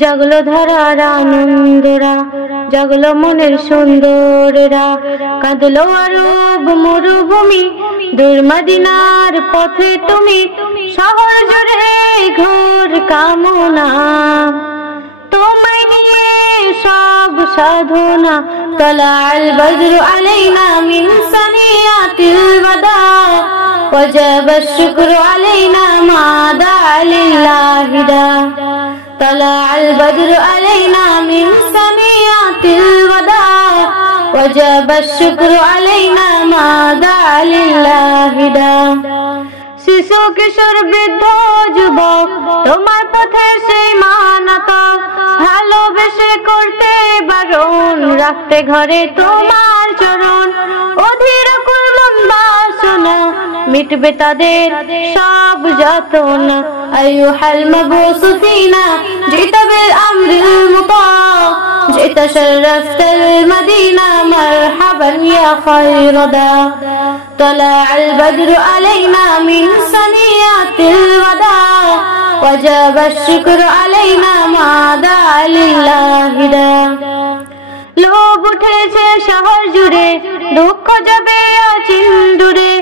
জাগলো ধারার আনন্দরা, জাগলো মনের সুন্দরেরা, কাঁদলো আরব মরুভূমি, দূর মদিনার পথে তুমি, শহর জুড়ে ঘোর কামনা, তোমায় নিয়ে সব সাধনা। তলাআল বদরু আলাইনা মিন সানিয়াতিল ওয়াদা, ওয়াজাবা আশ-শুকরু আলাইনা মা দাআ লিল্লাহি দা। তলাআল বদরু আলাইনা মিন সানিয়াতিল ওয়াদা, ওয়াজাবা আশ-শুকরু আলাইনা মা দাআ লিল্লাহি দা। শিশু কিশোর বৃদ্ধ যুবক তোমার পথে সেই মানত, ভালোবেসে করতে বারণ, রাখতে ঘরে তোমার চরণ। অধীর কুলমন বাসনা, মিটবে তাদের সব যাতনা। আইয়ুহাল মাবউসু ফিনা, জিতা বিল আমরিল মুতা, জিতা শাররাফতাল মদিনা, মারহাবান ইয়া খায়রা দা। তলাআল বদরু আলাইনা মিন সানিয়াতিল ওয়াদা, ওয়াজাবা আশ-শুকরু আলাইনা মা দাআ লিল্লাহি দা। লোভ উঠেছে শহর জুড়ে, দুঃখ যাবে অচিন্দুরে,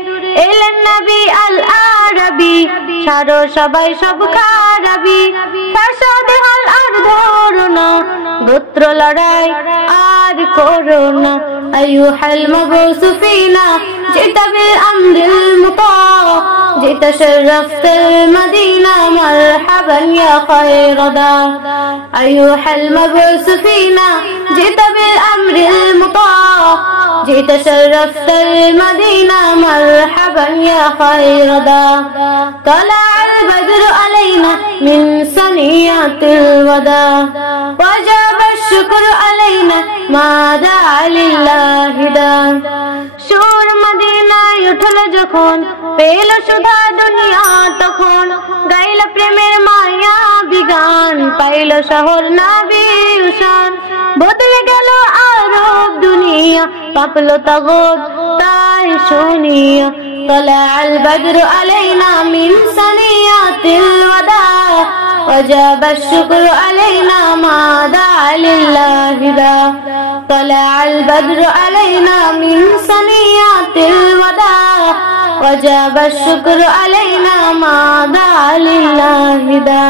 এলেন নবী আল আরবি, ছাড়ো সবাই সব খারাপি। ফাসাদে হাল আর ধরো না, গোত্র লড়াই আর করো না। আইয়ুহাল মাবউসু ফিনা, জিতা বিল আমরিল মুতা, জিতা শাররাফতাল মদিনা, মারহাবান ইয়া খায়রা দা। আইয়ুহাল মাবউসু ফিনা, জিতা বিল আমরিল মুতা, জিতা শাররাফতাল মদিনা, মারহাবান ইয়া খায়রা দা। তলাআল বদরু আলাইনা মিন সানিয়াতিল ওয়াদা, ওয়াজাবা আশ-শুকরু আলাইনা মা দাআ লিল্লাহি দা। সুর মদিনায় উঠল যখন, পেল সুধা দুনিয়া তখন, গাইল প্রেমের মায়া বিগান, পাইল শহর নবীর শান। বদলে গেল আরব দুনিয়া, পাপলো তাগত তাই শুনিয়া। তলাআল বদরু আলাইনা মিন সানিয়াতিল ওয়াদা, ওয়াজাবা আশ-শুকরু আলাইনা মা দাআ লিল্লাহি দা। তলাআল বদরু আলাইনা মিন সানিয়াতিল ওয়াদা, ওয়াজাবা আশ-শুকরু আলাইনা মা দাআ লিল্লাহি দা।